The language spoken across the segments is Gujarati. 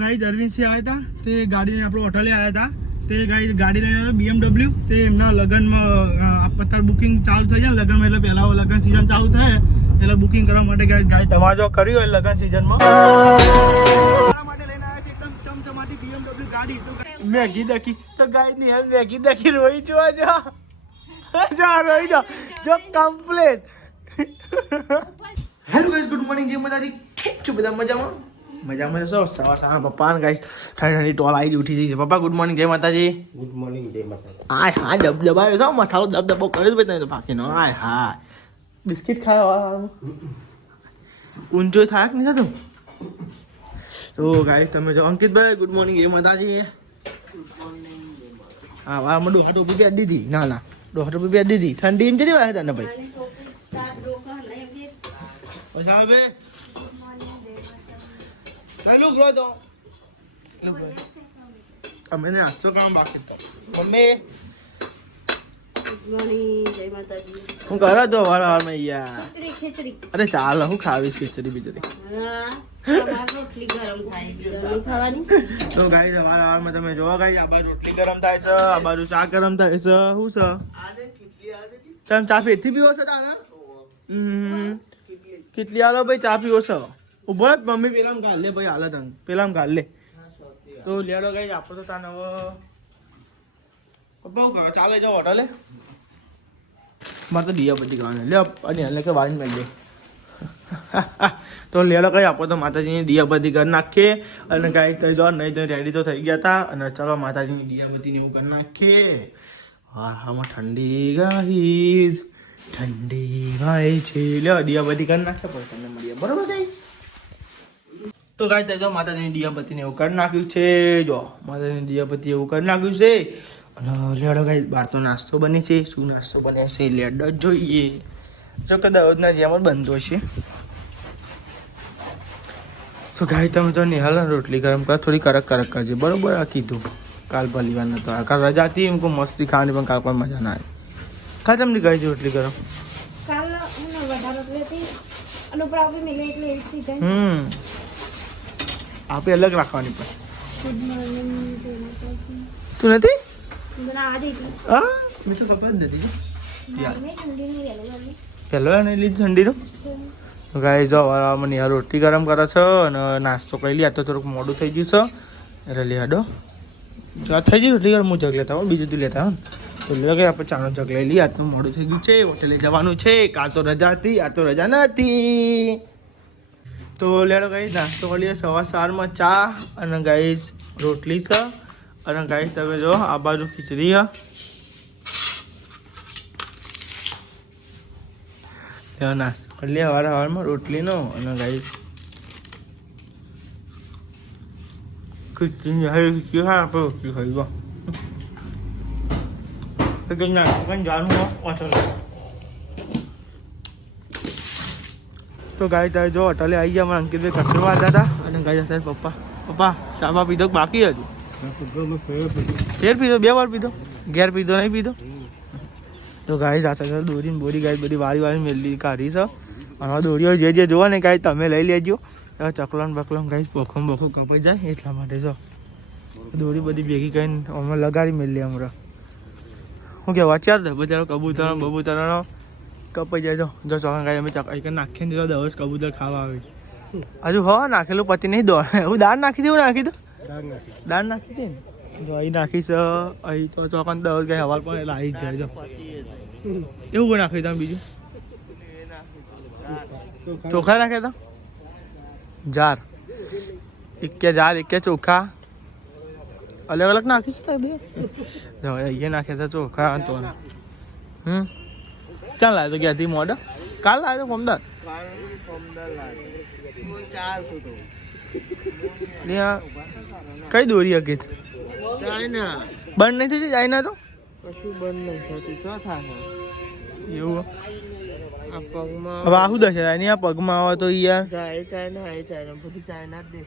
गाइस अरविंद से आया था ते गाड़ी ने આપણો હોટલે આયા હતા તે ગાइस ગાડી લઈને BMW તે એમના લગનમાં અત્યારે બુકિંગ ચાલુ થઈ જાય લગનમાં એટલે પહેલા લગન સીઝન ચાલુ થાય એટલે બુકિંગ કરવા માટે ગાइस તમારે જો કર્યું હોય લગન સીઝનમાં મારા માટે લઈને આવ્યા છે એકદમ ચમચમાટી BMW ગાડી તો મેગી દેખી તો ગાइस ની હેલ મેગી દેખી રોઈ જો જા રોઈ જો કમ્પ્લીટ હેલો ગાइस ગુડ મોર્નિંગ જય માતાજી કેમ છો બધા મજામાં મજામાં છો સવાર પપ્પા ને ગાइस ઠંડી ટોલ આવી ઉઠી જઈ છે પપ્પા ગુડ મોર્નિંગ જય માતાજી ગુડ મોર્નિંગ જય માતાજી આય હા દબદબાયો છો મસાલો દબદબો કર્યો ભાઈ તમે તો બાકી નો આય હા બિસ્કિટ ખાયો ઊંચો થાય કે નહીં થતું તો ગાइस તમે જો અંકિતભાઈ ગુડ મોર્નિંગ જય માતાજી હા વાર માં ડોહાટો પીપી દીધી ના ના ડોહાટો પીપી દીધી ઠંડી એમ જરી વાહે તને ભાઈ ઓછા બે ચાલો ગ્રો તો અમે ને આસો કામ બાકી તો મમ્મી ગુડ મોર્નિંગ જય માતાજી હું કરો તો વાર માં યાર ખીચડી અરે ચાલ હું ખાવીશ ખીચડી બીજરી હા તમાર રોટલી ગરમ થાય ગરમ ખાવાની તો ગાઈસ વાર માં તમે જોવા ગાઈસ આ બાજુ રોટલી ગરમ થાય છે આ બાજુ ચા ગરમ થાય છે હું છે આને ખીચડી આલે તમે ચા ફેરથી પીવો છો તાને કેટલી આલો ભાઈ ચા પીવો છો ઉભો જ મમ્મી પેલામ ગાલ લે ભાઈ હાલે તને પેલામ ગાલ લે તો લેડો ગાઈસ આપો તો તાને હવે પપ્પા હું કરો ચાલે જાઓ હોટલે મારે તો દિયા બધી કરવાની લે અને એટલે કે વાળી મેળ દે તો લેડો કઈ આપો તો માતાજીની દિયાબત્તી કરી નાખીએ અને ગાઈ તો જો નહીં તો રેડી તો થઈ ગયા હતા અને ચલો માતાજીની દિયાબત્તીને એવું કરી નાખીએ હા હામાં ઠંડી ગાઈસ ઠંડી ભાઈ છે લે દિયાબત્તી કરી નાખ્યા પછી તમને મળીએ બરોબર ગાઈસ તો ગાઈ તો જો માતાજીની દિયાબત્તીને એવું કરી નાખ્યું છે જો માતાજીની દિયાબત્તી એવું કરી નાખ્યું છે અને લેડો ગાઈસ બહાર તો નાસ્તો બને છે શું નાસ્તો બને છે લેડો જોઈએ જો કે દરરોજના જેમ જ બનતો છે તો ગાય તમે તો નિહાલ રોટલી ગરમ કર થોડી કડક કરજે બરોબર આ કીધું કાલ ભલીવાર નતો કાલ રજા હતી એમ કોઈ મસ્તી ખાવાની પણ કાલ પણ મજા ના આવી ખા તમને ગાય છે રોટલી ગરમ કાલ વધારે રોટલી હતી અને ઉપર આપી મેલે એટલે એવી જાય આપે અલગ રાખવાની પણ ગુડ મોર્નિંગ જય માતાજી તું નથી બના આ દેખી હા મેં તો ખબર જ નથી મે ઠંડી ની વેલો ગરમી પહેલો ને લીધી ઠંડીનો ગાય જો મને યાર રોટલી ગરમ કરે છે અને નાસ્તો કરી લે તો થોડુંક મોડું થઈ ગયું છે એટલે લેડો જો થઈ ગઈ રોટલી ગરમ હું જગ લેતા હોય બીજું તું લેતા હોય તો લે કે આપણે ચાનો જગ લઈ લઈએ આ તો મોડું થઈ ગયું છે હોટેલે જવાનું છે કાલ તો રજા હતી આ તો રજા નથી તો લેડો ગાઈ નાસ્તો કરી લઈએ સવાર સવારમાં ચા અને ગાઈ રોટલી છે અને ગાઈ તમે જો આ બાજુ ખીચડી છે નાસ્તો કરી લે સવારમાં રોટલીનો અને ગાઈ ખીચડી ખીચડી ખાય આપણે રોટલી ખાઈ ગયો નાસ્તો કરીને જવાનું ઓછો તો ગાય તારે જો હોટલે આવી ગયા અમારા અંકિતભાઈ કચરો વાળતા હતા અને ગાય સાહેબ પપ્પા ચા બા પીધો બાકી હજુ ફેર પીધો 2 વાર પીધો ઘેર પીધો નહીં પીધો તો ગાય સાથે દોરીને બોરી ગાય બધી વાળી મેલી કાઢી છે અને દોરીઓ જે જોવો ને ગાય તમે લઈ લેજો ચકલોન બકલોન ગાય બોખો કપાઈ જાય એટલા માટે જો દોરી બધી ભેગી કરીને અમે લગાડી મેલી હમણાં હું કે વાંચ્યા હતા બચારો કબૂતરનો કપાઈ જાય જો ચોકન ગાય અમે ચકાઈ નાખીને જો દસ કબૂતર ખાવા આવે હજુ હો નાખેલું પતિ નહીં દોડ હું દાળ નાખી દઉં નાખી દઉં દાળ નાખી દે ને જો અહીં નાખીશ અહીં તો ચોકન દસ ગાય હવા પણ એટલે આવી જ જાય જો એવું કોઈ નાખ્યું તમે બીજું ચોખા નાખ્યા હતા જાર એક ચોખા અલગ અલગ નાખીશ બે જો અહીંયા નાખ્યા હતા ચોખા તો ક્યાં લાવ્યો તો ક્યાંથી મોડો કાલ લાવ્યો તો પમદાર કઈ દોરી હકી બંધ નહીં થઈ જાય ના તો કશું બંધ નહીં થતું તો થાય એવું હવે આહું દશે આ પગમાં આવે તો યાર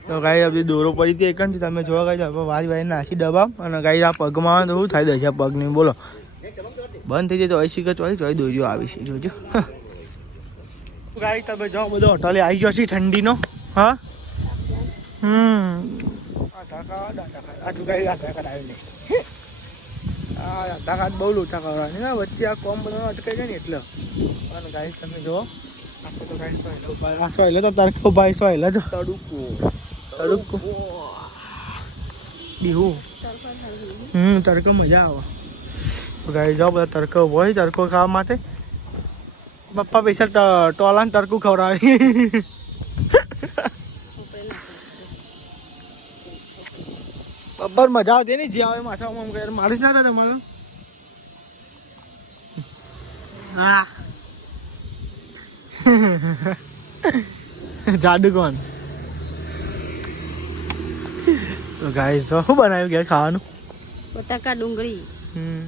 તો ગાય બધી દોરો પડી હતી એક તમે જોવા ગાય વારી નાખી ડબ્બા અને ગાય આ પગમાં આવે તો શું થાય દશે પગની બોલો બંધ થઈ જાય તો ऐसी કે ચોઈ દોરીઓ આવી છે જોજો ગાય તમે જાઓ બધો હોટલે આવી ગયો છે ઠંડીનો હા આટલું કઈ આધાર કાર્ડ આવ્યું નહીં આધાર કાર્ડ બહુ લોચા કરવાની ને વચ્ચે આ કોમ બનાવવા અટકાઈ જાય ને એટલે અને ગાઈસ તમે જો આપણે તો ગાઈસ આ સોયલો તો તરકો ભાઈ સોયલો જ તડુકો બીહુ તડકો મજા આવે ગાઈસ જાઓ બધા તડકો હોય તડકો ખાવા માટે પપ્પા પૈસા ટોલાને તડકું ખવડાવી બબ્બર મજા આવતી ને જે આવે માથા માલિશ ના થાય તમારું હા જાદુ કોણ તો ગાઈસ તો શું બનાવ્યું ઘેર ખાવાનું બટાકા ડુંગળી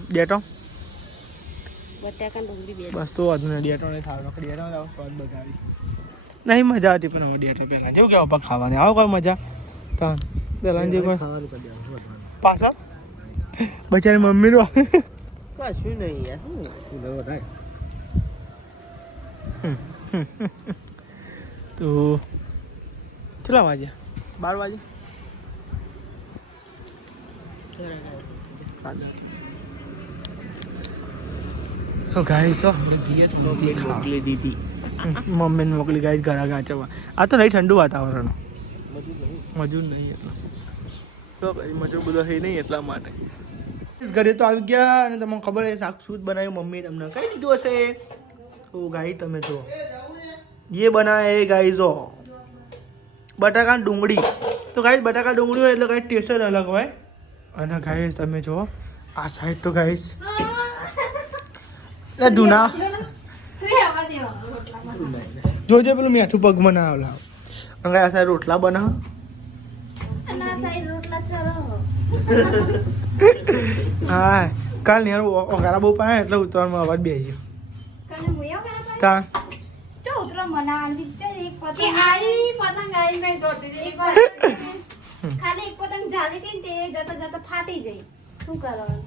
ડેટો બટાકા ડુંગળી બે બસ તો વધુ ને ડેટો નહીં થાવ ડેટો લાવો સ્વાદ બગાડી નહીં મજા આવતી પણ હવે ડેટો પહેલાં જેવું કેવા પગ ખાવાની આવો કોઈ મજા તો પહેલાં જે કોઈ પાછા બચારી મમ્મીનું કશું નહીં યાર તો કેટલા વાગ્યા 12 વાગે સો ગાઈસ તો જીએ મોકલી દીધી મમ્મીને મોકલી ગાઈસ ઘરા ગાચવા આ તો નહીં ઠંડુ વાતાવરણ મજૂર નહીં એટલા તો ભાઈ મજૂર બધો છે નહીં એટલા માટે ઘરે તો આવી ગયા અને તમને ખબર છે શાક શું બનાવ્યું મમ્મી તમને કઈ દીધું હશે તો ગાઈ તમે જો ये बना है गाइस जो बटाका डूंगળી તો ગાઈસ બટાકા ડુંગળી હોય એટલે ગાઈસ ટેસ્ટ જ અલગ હોય અને ગાઈસ તમે જો આ સાઈડ તો ગાઈસ એ ડુના જોજે પેલું મીઠું પગ બનાવ લાવ અને આ સાઈડ રોટલા બનાવ અને આ સાઈડ રોટલા ચરો હા કાલ ને ઓગારા બહુ પાય એટલે ઉતરવામાં અવાજ બેસી ગયો કાને મુયો કરે તા ઉતરો મનાલી ચાલ એક પતંગ આઈ પતંગ આઈ નહીં તોડતી એક વાર ખાલી એક પતંગ જાળી હતી તે જતા જતા ફાટી ગઈ શું કરવાનું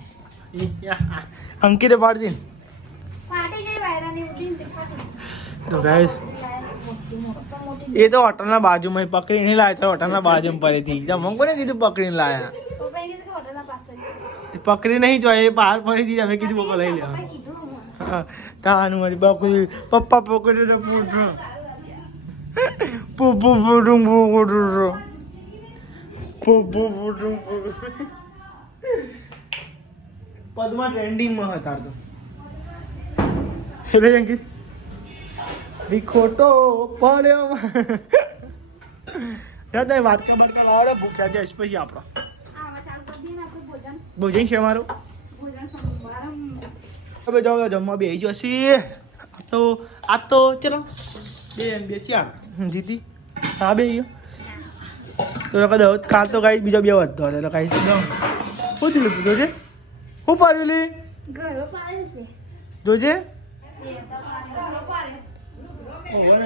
અંકિતે પાડી ફાટી ગઈ વાયરાની ઉડીને તે ફાટી તો ગાઈસ એ તો હોટલના બાજુમાં પકડીને લાયા તો હોટલના બાજુમાં પડીથી જમવા કોને કીધું પકડીને લાયા પપ્પાએ કીધું કે હોટલના પાસે પકડી નહીં જોઈએ એ બહાર પડી હતી અમે કીધું પપ્પા લઈ લેવા પપ્પાએ કીધું હા તાનું મારી બાપુ પપ્પા પકડી તો પૂછો પૂપુ પૂડું પૂડું પૂપુ પૂડું પદમાં ટ્રેન્ડિંગમાં હતા તો એટલે અંકિત ખોટો પડ્યો વાટકા બાટકા લાવો ભૂખ્યા જાય પછી આપણો આવા ચાલ કરી દે ને આપણું ભોજન ભોજન છે મારું ભોજન સંભારમ હવે જાઓ જમવા બેસી જશે આ તો ચલો 2 2 4 જીતી હા બે ગયો તો કદાચ કાલ તો કાંઈ બીજો 2 વધતો એટલે કાંઈ શું થયું જોજે શું પાડ્યું લી ઘરો પાડે છે જોજે એ તો પાડે ઓવન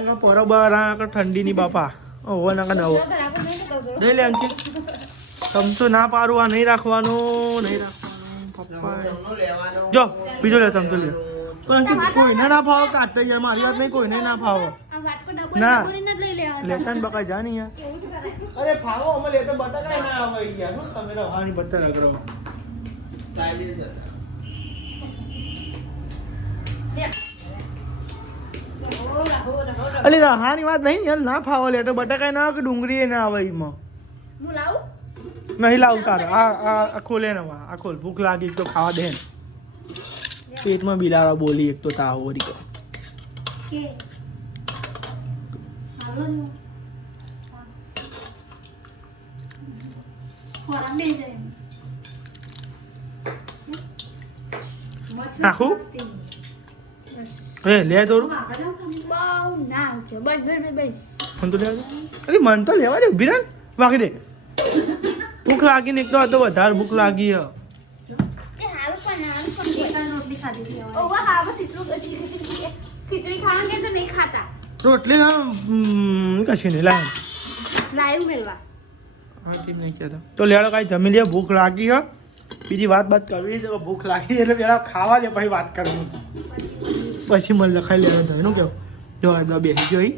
બરાબર ઠંડીની બાપા ઓવન નવો લઈ લે અંકિત ચમચો ના પાડવું આ નહીં રાખવાનું પપ્પા જો બીજો લે ચમચો લે પણ અંકિત કોઈને ના ફાવો કાઢતા યાર મારી વાત નહીં કોઈને ના ફાવો ના લેતા ને બકા જા નહીં યાર અરે ફાવો અમે લેતો બટાકા ના આવે યાર શું તમે રવાની પત્તર અગરો અલી રહાની વાત નહીં યાર ના ફાવો લેતો બટાકા ના આવે કે ડુંગળી ના આવે એમાં હું લાવું નહીં લાવું તારે આ ખોલે ને આ ખોલ ભૂખ લાગી તો ખાવા દે પેટમાં બિલાડા બોલી એક તો તાવ વળી કે હાલો ખોરાક બે જાય આખું એ લે થોડું બહુ ના છે બસ બસ બસ મન તો લેવા અરે મન તો લેવા દે ઉભી રહે વાગી દે ભૂખ લાગી ને એક તો આ તો વધારે ભૂખ લાગી હ એ હારું પણ રોટલી ખાધી હતી ઓવા હા બસ એટલું ખીચડી ખાવાનું કે તો નહીં ખાતા રોટલી કશું નહીં લાય લાઈવ મેળવા હા ઠીક નહીં કહેતો તો લેડો કાંઈ જમી લે ભૂખ લાગી હ બીજી વાત કરવી છે ભૂખ લાગી એટલે પેલા ખાવા દે પછી વાત કરવી પછી મને લખાઈ લેવાનું થાય એનું કેવું જો આ બેસી ગયો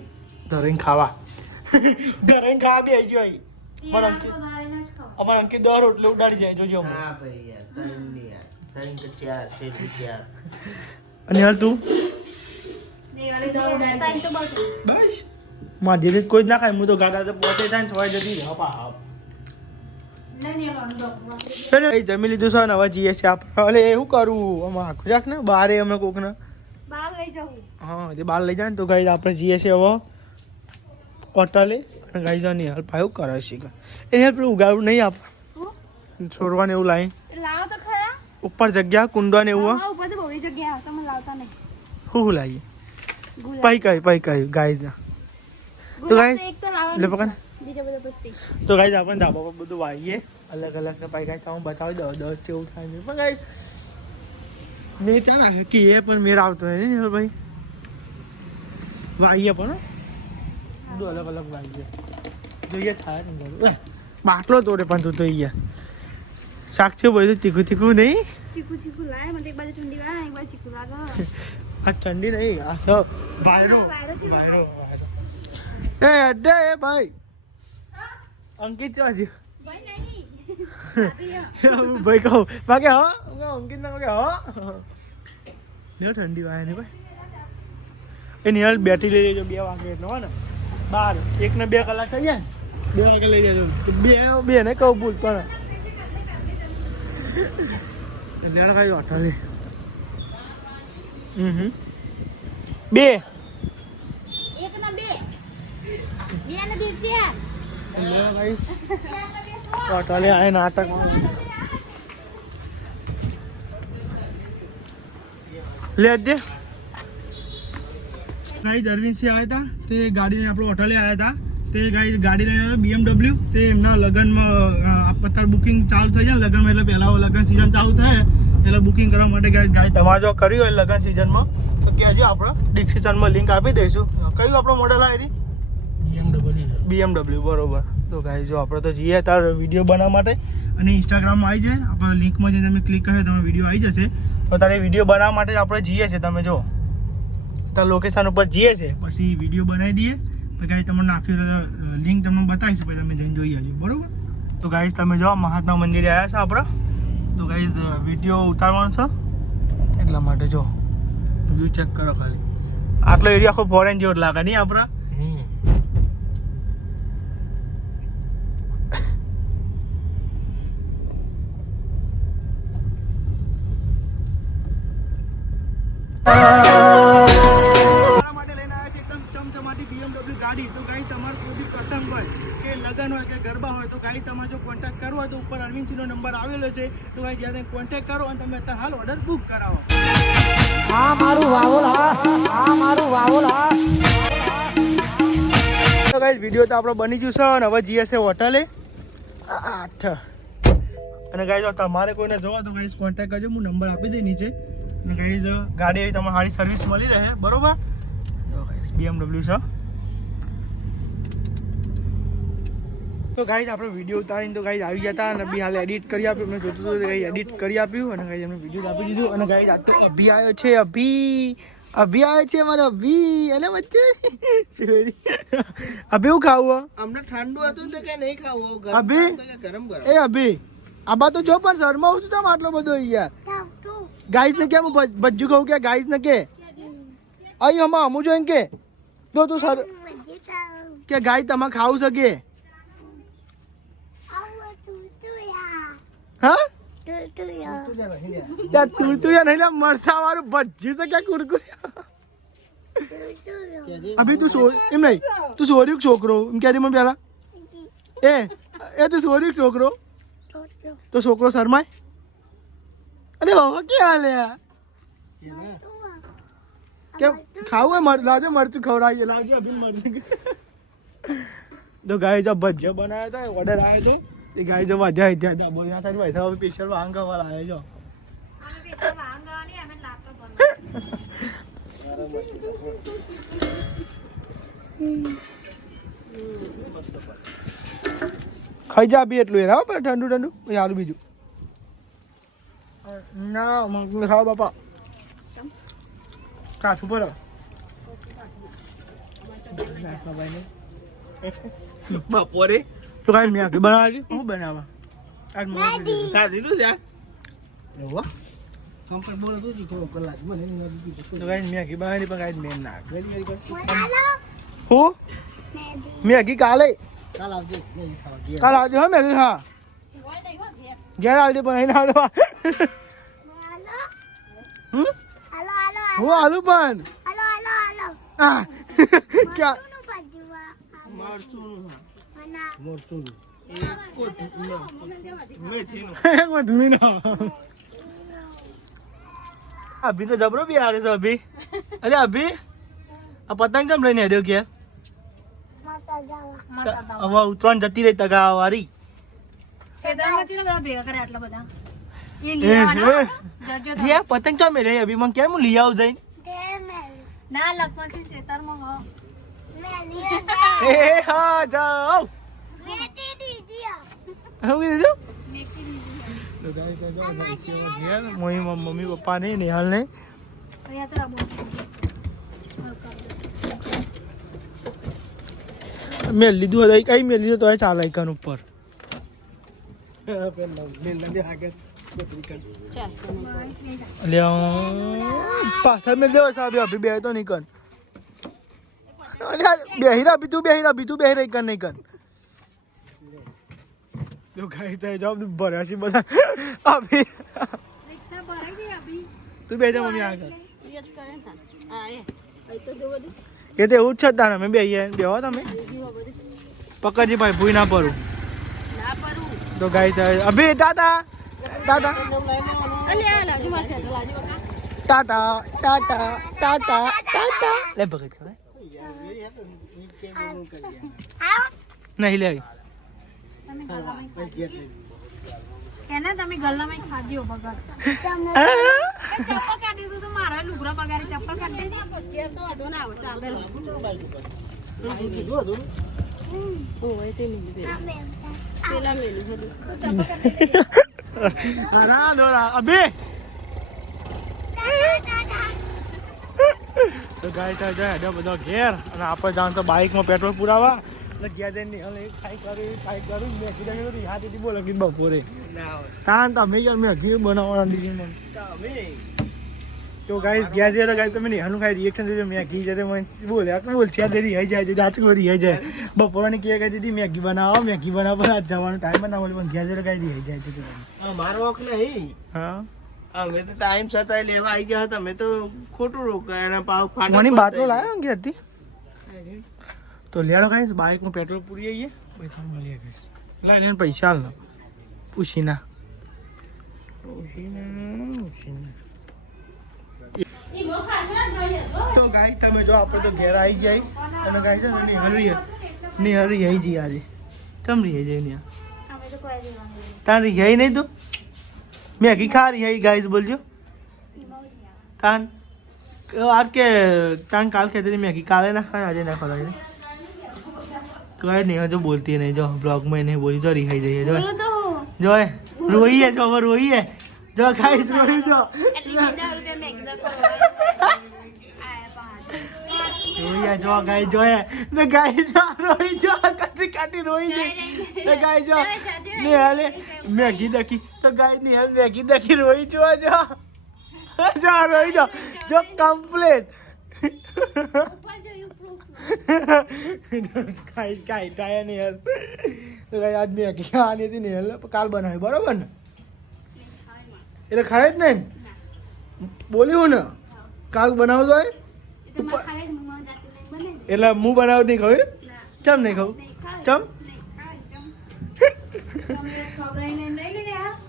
ધરીને ખાવા ધરીને ખાવા બેસી ગયો પણ અમારે અંકિત 10 રોટલી ઉડાડી જાય જોજો હમણાં. હા ભાઈ યાર, ત્રણ નહીં યાર. ત્રણ કે ચાર, તેથી ચાર. અને હાલ તું બસ મારી રીત કોઈ જ ના ખાય. હું તો ગાડા તો પોતે થાય ને થોડા જતી હપા હપ. ચલો એ જમી લીધું છે ને હવે જઈએ છીએ આપણે. અલે શું કરું આમાં આખું રાખ ને બારે અમે કોકને બહાર લઈ જવું. હા જે બહાર લઈ જાય ને તો ગાઈ આપણે જઈએ છીએ હવે હોટલે. અને ગાઈ જા નહીં હાલ પાયું કરે છે એ યાર પેલું ઉગાડવું નહીં આપણે છોડવાને એવું લાવી લાવો તો ખરા. ઉપર જગ્યા કુંડવા ને એવું હા, ઉપર તો બહુ જગ્યા તમે લાવતા નહીં. શું લાવીએ ગુલાબ. પઈ કઈ ગાઈ જા તો ગુલાબ ગાઈ તો એક તો લાવવાનું એટલે પકડ. છે. બીજા બધા પછી. તો ગાઈ આપણે ધાબા પર બધું વાઈએ અલગ અલગ ને પાઈ ગાઈ હું બતાવી દઉં 10 કેવું થાય નહીં પણ ગાઈ મેં ચાલ કે એ પણ મેર આવતો નહીં ને ભાઈ વાઈએ પણ હો. બધું અલગ અલગ વાઈએ જોઈએ થાય ને બધું. બાટલો તોડે પણ તું તો અહીંયા શાક છે બધું તીખું તીખું નહીં. ચીકુ ચીકુ લાય મને એક બાજુ ઠંડી વાળા એક બાજુ ચીકુ લાગે. આ ઠંડી નહીં આ સબ વાયરો વાયરો છે. વાયરો એ અડ્ડે એ ભાઈ અંકિત ચો છે ભાઈ નહીં. ભાઈ કહું બાકી હા અંકિત ના કે હા લે ઠંડી વાય ને ભાઈ એની હાલ બેઠી લઈ લેજો 2 વાગે એટલે હો ને 12 1 ને 2 કલાક થઈ જાય ને 2 વાગે લઈ જજો બે ને કહું ભૂલતો ને એટલે કઈ હોટલ 2 એક ના બે. બે ને બે ચાર. હોટલે આય નાટક લે દે ગાઈઝ અરવિંદ સિંહ આવ્યા હતા તે ગાડીને આપણે હોટલે આવ્યા હતા તે ગાડી લઈને BMW તે એમના લગ્નમાં અત્યારે બુકિંગ ચાલુ થઈ જાય લગ્નમાં એટલે પહેલાં લગ્ન સિઝન ચાલુ થાય એટલે બુકિંગ કરવા માટે ગાડી તમારે જો કર્યું હોય લગ્ન સિઝનમાં તો કહેજો આપણે ડિસ્ક્રિપ્શનમાં લિંક આપી દઈશું. કયું આપણો મોડલ આવી BMW બરોબર. તો ગાઈઝ જો આપણે તો જઈએ તાર વિડીયો બનાવવા માટે અને ઇન્સ્ટાગ્રામમાં આવી જાય આપણે લિંકમાં જઈને તમે ક્લિક કરો તમે વિડીયો આવી જશે. તો તારે વિડીયો બનાવવા માટે આપણે જઈએ છીએ તમે જો તાર લોકેશન ઉપર જઈએ છે પછી વિડીયો બનાવી દઈએ પછી ગાઈઝ તમને નાખ્યું લિંક તમને બતાવીશું પછી તમે જઈને જોઈ આવજો બરોબર. તો ગાઈઝ તમે જો મહાત્મા મંદિરે આવ્યા છે આપણે તો ગાઈઝ વિડીયો ઉતારવાનો છે એટલા માટે જો વ્યૂ ચેક કરો ખાલી આટલો એરિયા આખો ફોરેન જેવો લાગે નહીં આપણા. ગાડી તો ગાઈ તમારે કોઈ બી પ્રસંગ હોય કે લગ્ન હોય કે ગરબા હોય તો ગાઈ તમારે જો કોન્ટેક્ટ કરવો હોય તો ઉપર અરવિંદસિંહનો નંબર આવેલો છે તો ગાઈ જ્યાં ત્યાં કોન્ટેક્ટ કરો અને તમે અત્યારે હાલ ઓર્ડર બુક કરાવો. તો ગાઈસ વિડીયો તો આપણો બની ગયું છે અને હવે જઈએ છે હોટલે 8 અને ગાઈસ તમારે કોઈને જોવા તો ગાઈસ કોન્ટેક્ટ કરજો હું નંબર આપી દઈ નીચે અને ગાઈસ ગાડી આવી તમારે સારી સર્વિસ મળી રહે બરોબર. તો ગાઈસ BMW છે તો ગાઈસ આપણે વિડીયો ઉતારીને તો ગાઈસ આવી ગયા હતા અને બી હાલ એડિટ કરી આપ્યું મેં જોતું હતું ગાઈસ એડિટ કરી આપ્યું અને ગાઈસ એમને વિડીયો આપી દીધું અને ગાઈસ આ તો અભી આવ્યો છે અભી આવ્યો છે મારો અભી એટલે વચ્ચે અભી હું ખાવું અમને ઠંડુ હતું તો કે નહીં ખાવું અભી ગરમ ગરમ. એ અભી આબા તો જો પણ શર્મા છું તમે આટલો બધો યાર ગાઈસ ને કેમ ભજ્જુ કહું કે ગાઈસ ને કે અહીં હમણાં અમુ જોઈને કે તો તું સર કે ગાય તમે ખાવું શકે હા ત્યાં તુરતુરિયા નહીં લે મરસા વાળું ભજ્યું છે ક્યાં કુરકુરિયા અભી તું એમ નહીં તું સોર્યું છોકરો એમ ક્યાંથી મને પેલા એ તું સોર્યું છોકરો તો છોકરો શરમાય અરે હવે ક્યાં લે કેમ ખાવું હોય લાગે મરચું ખવડાવીએ લાગે અભી મરચું તો ગાય જો ભજીયા બનાવ્યા હતા ઓર્ડર આવ્યો હતો એ ગાય જો મજા આવી ત્યાં બોલના સાઈડ પૈસા સ્પેશિયલ વાંગા વાળા આવ્યો છો ખાઈ જા બી એટલું યાર હા ઠંડુ ઠંડુ પછી આલું બીજું ના મને ખાવ બાપા કાઠું પર બપોરે તો કાંઈ મેં બનાવી હું બનાવવા આજ મોડું થઈ ગયું. ચા દીધું યાર એવું કમ્પ્લીટ બોલે તો જી થોડો કલાક મને એની વાત બીજી તો ગાઈસ મેગી બનાવી પણ ગાઈસ મેં ના કરી હું મેગી કાલે કાલ આવજે નહીં ખાવા ગયા કાલ આવજો હો મેગી હા ઘેર આવજો બનાવીને આવજો હું આલુ પણ હા ક્યાં મોરતું અભી તો જબરો બી આવે છે અભી અરે અભી આ પતંગ કેમ લઈને હેડ્યો ઘેર હવે ઉત્તરાયણ જતી રહી તગા વાળી પતંગ ચો મેળે અભી મને કેમ હું લઈ આવું જઈને ના લખમણસિંહ ખેતરમાં હો એ હા જાઓ હું કીધું મોહી મમ્મી પપ્પા ને નિહાલ ને મેં લીધું હતું કઈ મેં લીધું તો ચાલે આઈકન ઉપર પાછળ મેં દેવો સાહેબ અભી બે તો નહીં કન બેહી રહી તું બેહી કન નહીં કન જો ગાઈ થાય જવાબ ભર્યા છે બધા અભી તું બે જા મમ્મી આગળ એ તો એવું જ છે તારે અમે બેહીએ બેહો તમે પકડજી ભાઈ ભૂઈ ના પડું તો ગાઈ થાય અભી ટાટા ટાટા ટાટા ટાટા ટાટા ટાટા લે ભગત કરે નહીં લે તમે ગલ્લામાં ખાધી હો બગાડ ચપ્પલ કાઢી દીધું તો મારા લુગડા બગાડી ચપ્પલ કાઢી દે તો વાંધો ના આવે ચાલે અભી તો ગાય તો જાય બધો ઘેર અને આપણે જાણ તો બાઇકમાં પેટ્રોલ પુરાવા એટલે ગયા જઈને ખાઈ કરું મેં કીધું હાથેથી બોલો કે બપોરે તાન તમે યાર મેં ઘી બનાવવાના દીધી મને તો ગાઈસ ગયા જઈએ તો ગાઈસ તમે નિહાનું ખાઈ રિએક્શન દેજો મેં ઘી જતે મને બોલ્યા કે બોલ છે દેરી આવી જાય ડાચકો રહી જાય બપોરની કે કહી દીધી મેગી બનાવો પણ આજ જવાનો ટાઈમ ના મળે પણ ગયા જઈએ તો ગાઈ રહી જાય છે મારો વખ નહીં હા અમે તો ટાઈમ છતાં લેવા આવી ગયા હતા મેં તો ખોટું રોકાય અને પાવ મને બાટલો લાવ્યો ઘેરથી તો લેડો ગાઈસ બાઇકમાં પેટ્રોલ પૂરી આવીએ પૈસા મળીએ ગાઈસ લાઈને પૈસા હાલ પૂછીના તો ગાઈસ તમે જો આપણે તો ઘેર આવી ગયા અને ગાઈસ નિહરી આવી જઈ આજે કેમ રહી જાય ને તાન રહી જાય નહીં તું મેગી ખા રહી આવી ગાઈસ બોલજો તાન आज के तान काल कहते थे मैगी काले ना खाए आज ना खाए तो यार नहीं जो बोलती है नहीं जो ब्लॉग में नहीं बोली जो रिहाई जाइए जो जो है रोई है जो रोई है जो खाई रोई जो रोई है जो गाय जो है तो गाय जो रोई जो कटी काटी रोई जी तो गाय जो नहीं हाले मैगी देखी तो गाय नहीं हाल मैगी देखी रोई जो जो जा रही जो कंप्लीट કાઈ ટાયા નહીં યાર તો કાંઈ આજ મેં ખાવાની હતી ને એટલે કાલ બનાવી બરાબર ને એટલે ખાય જ નહીં બોલ્યું ને કાલ બનાવજો એટલે હું બનાવું નહીં ખાવું ચમ નહીં ખાવું ચમ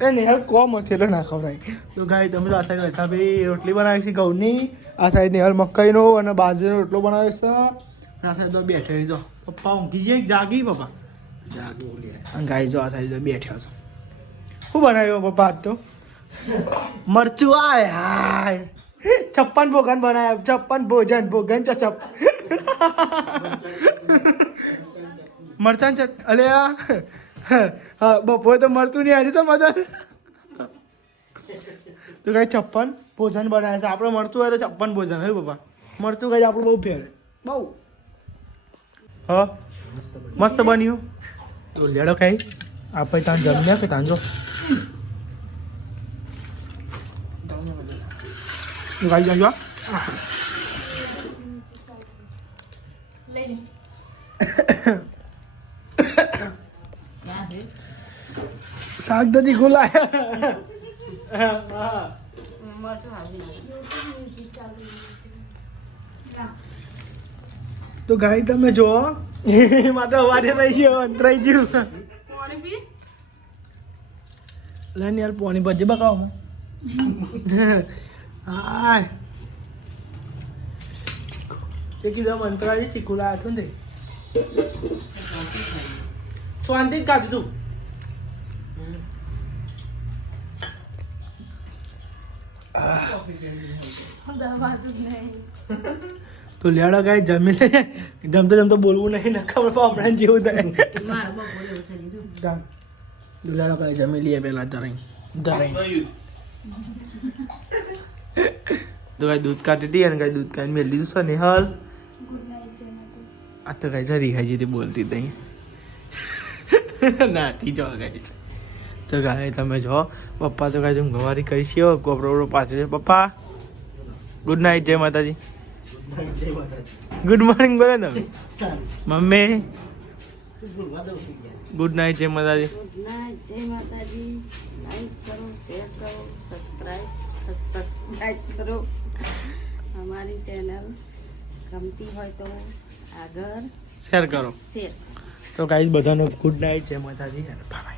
એ નહીં હાલ કોમ હતી એટલે ના ખવડાય તો ગાય તમે તો આ સાઈડ વૈસાભી રોટલી બનાવી છે ઘઉંની આ સાઈડ નિહાલ મકાઈનો અને બાજરીનો રોટલો બનાવ્યો છે આ સાઈડ તો બેઠે જો પપ્પા ઊંઘી જાય જાગી પપ્પા જાગી અને ગાય જો આ સાઈડ તો બેઠ્યા છો શું બનાવ્યું પપ્પા આજ તો મરચું આય હાય 56 ભોગન બનાવ્યા 56 ભોજન ચચપ મરચાં ચટ અલે હા બપોરે તો મળતું નહીં હારી તો મદન તો કઈ 56 ભોજન બનાવે છે આપણે મળતું હોય તો 56 ભોજન હે પપ્પા મળતું કઈ આપણું બહુ ફેર બહુ હા મસ્ત બન્યું તો લેડો ખાઈ આપણે ત્યાં જમ્યા કે ત્યાં જો ગાઈ જાજો લઈ લે. શાક તો તીખું લાયા તો ગાય તમે જો માટે અવાજે નહીં ગયો અંતરાઈ ગયું પાણી પી. લઈને યાર પાણી બજે બકાવ હાય તે કીધું અંતરાજી તીખું લાયા હતું ને શાંતિ જ કાઢી તું દરવાજો જ નહીં. તો લેડો ગાય જમી લે જમતો જમતો બોલવું નહીં નખા હમણાં જેવું થાય લેડો ગાય જમી લઈએ પેલા ધરાઈ તો ગાય દૂધ કાઢી દી અને ગાય દૂધ કાઢી મેળ દીધું છે નિહાલ ગુડ નાઇટ જય માતા. આ તો ગાય જરી ખાઈ જતી બોલતી નહીં ના ઠીક જો ગાય તો ગાય તમે જો પપ્પા તો ગાય ગવારી કરી છે કોપરો પાછળ છે પપ્પા ગુડ નાઇટ જય માતાજી જય માતાજી. ગુડ મોર્નિંગ બોલે તમે મમ્મી ભૂલવા દઉં છું યાર. ગુડ નાઇટ જય માતાજી ગુડ નાઇટ જય માતાજી. લાઈક કરો, શેર કરો, સબસ્ક્રાઇબ કરો. અમારી ચેનલ ગમતી હોય તો આગળ શેર કરો શેર. તો ગાઈઝ બધાનો ગુડ નાઇટ જય માતાજી અને બાય.